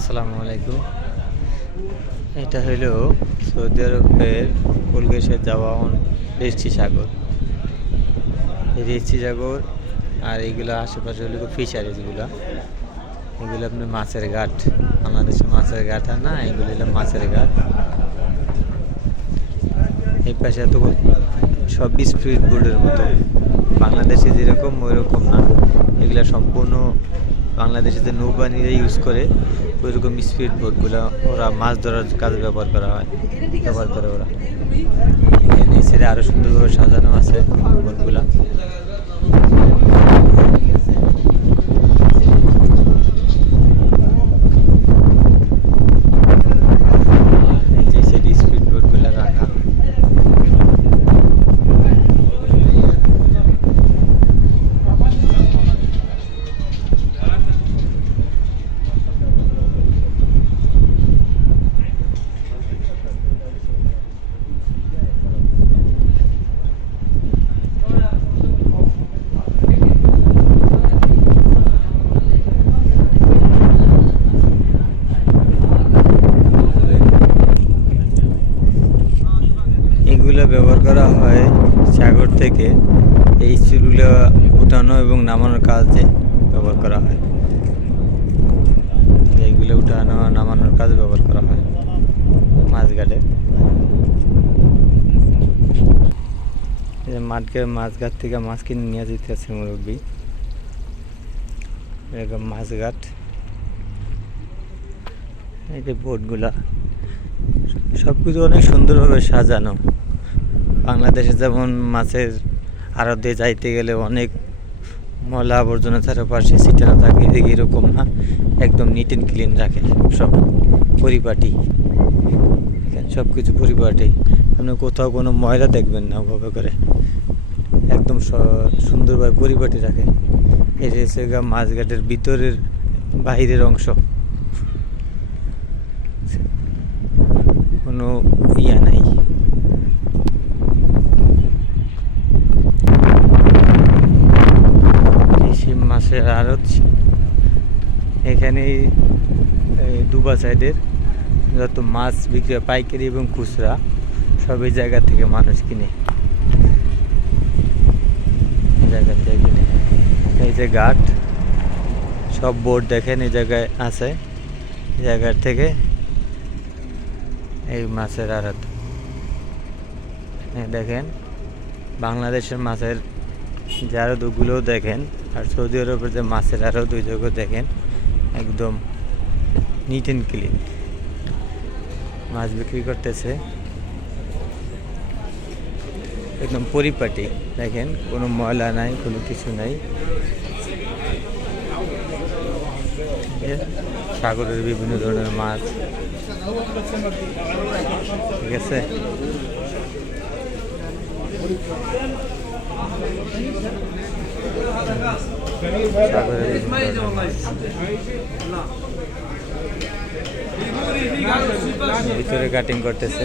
আসসালামু আলাইকুম। এটা হইলো সৌদি আরবের কুলগেসে যাওয়া রেচি সাগর। এই রেচি সাগর আর এইগুলো আশেপাশে হলো ফিশারিজগুলো। এগুলো আপনার মাছের ঘাট, বাংলাদেশে মাছের ঘাট আর না, এগুলো হলো মাছের ঘাট। এই পাশে এত সব স্পিড বোর্ডের মতো, বাংলাদেশে যেরকম ওই রকম না। এগুলা সম্পূর্ণ বাংলাদেশে যে নৌবাহিনীরা ইউজ করে ওই রকম স্পিড বোটগুলো ওরা মাছ ধরার কাজে ব্যবহার করে ওরা। এখানে ছেড়ে আরও সুন্দরভাবে সাজানো আছে বোটগুলা। স্পিড বোটগুলো রাখা ব্যবহার করা হয় সাগর থেকে। এই চুলগুলো উঠানো এবং নামানোর কাজে ব্যবহার করা হয়। এইগুলো উঠানো নামানোর কাজে ব্যবহার করা হয় মাছঘাটে। মাছঘাট থেকে মাছ কিনে নিয়ে যেতেছে মুরব্বী। এরকম মাছঘাট, এই যে বোটগুলা সবকিছু অনেক সুন্দরভাবে সাজানো। বাংলাদেশে যেমন মাছের আড়ত দিয়ে যাইতে গেলে অনেক ময়লা আবর্জনা চারপাশে ছিটানো থাকে, এদিকে এরকম না, একদম নিট অ্যান্ড ক্লিন রাখে সব পরিপাটি। এখানে সব কিছু পরিপাটি, আপনি কোথাও কোনো ময়লা দেখবেন না ওভাবে করে, একদম সুন্দরভাবে পরিপাটি রাখে। এই যে মাছঘাটের ভিতরের বাহিরের অংশ, কোনো ইয়া নাই। মাছের আড়ত এখানে দুবা সাইডের যত মাছ বিক্রি হয় পাইকারি এবং খুচরা সব এই জায়গা থেকে মানুষ কিনে, জায়গা থেকে কিনে। এই যে ঘাট, সব বোট দেখেন এই জায়গায় আছে, এই জায়গার থেকে এই মাছের আড়ত দেখেন। বাংলাদেশের মাছের যে আড়ত ওগুলোও দেখেন, আর সৌদি আরবের যে মাছের আড়ত ওই জায়গায় দেখেন, একদম নিট অ্যান্ড ক্লিন মাছ বিক্রি করতেছে, একদম পরিপাটি। দেখেন কোনো ময়লা নাই, কোনো কিছু নাই। সাগরের বিভিন্ন ধরনের মাছ, ঠিক আছে। ভিতরে কাটিং করতেছে,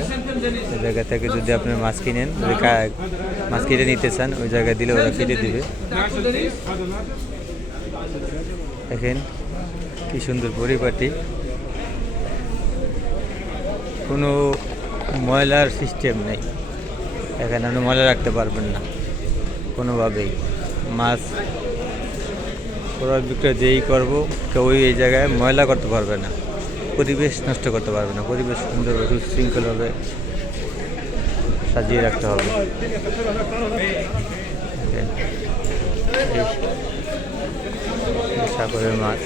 ওই জায়গা থেকে যদি আপনি মাছ কিনেন, মাছ কেটে নিতে চান ওই জায়গায় দিলে ওরা কেটে দিবে। দেখেন কি সুন্দর পরিপাটি, কোনো ময়লার সিস্টেম নেই এখানে, আপনি ময়লা রাখতে পারবেন না কোনোভাবেই। মাছ ক্রয় বিক্রয় যেই করবো কেউ এই জায়গায় ময়লা করতে পারবে না, পরিবেশ নষ্ট করতে পারবে না। পরিবেশ সুন্দরভাবে সুশৃঙ্খলভাবে সাজিয়ে রাখতে হবে। সাগরের মাছ।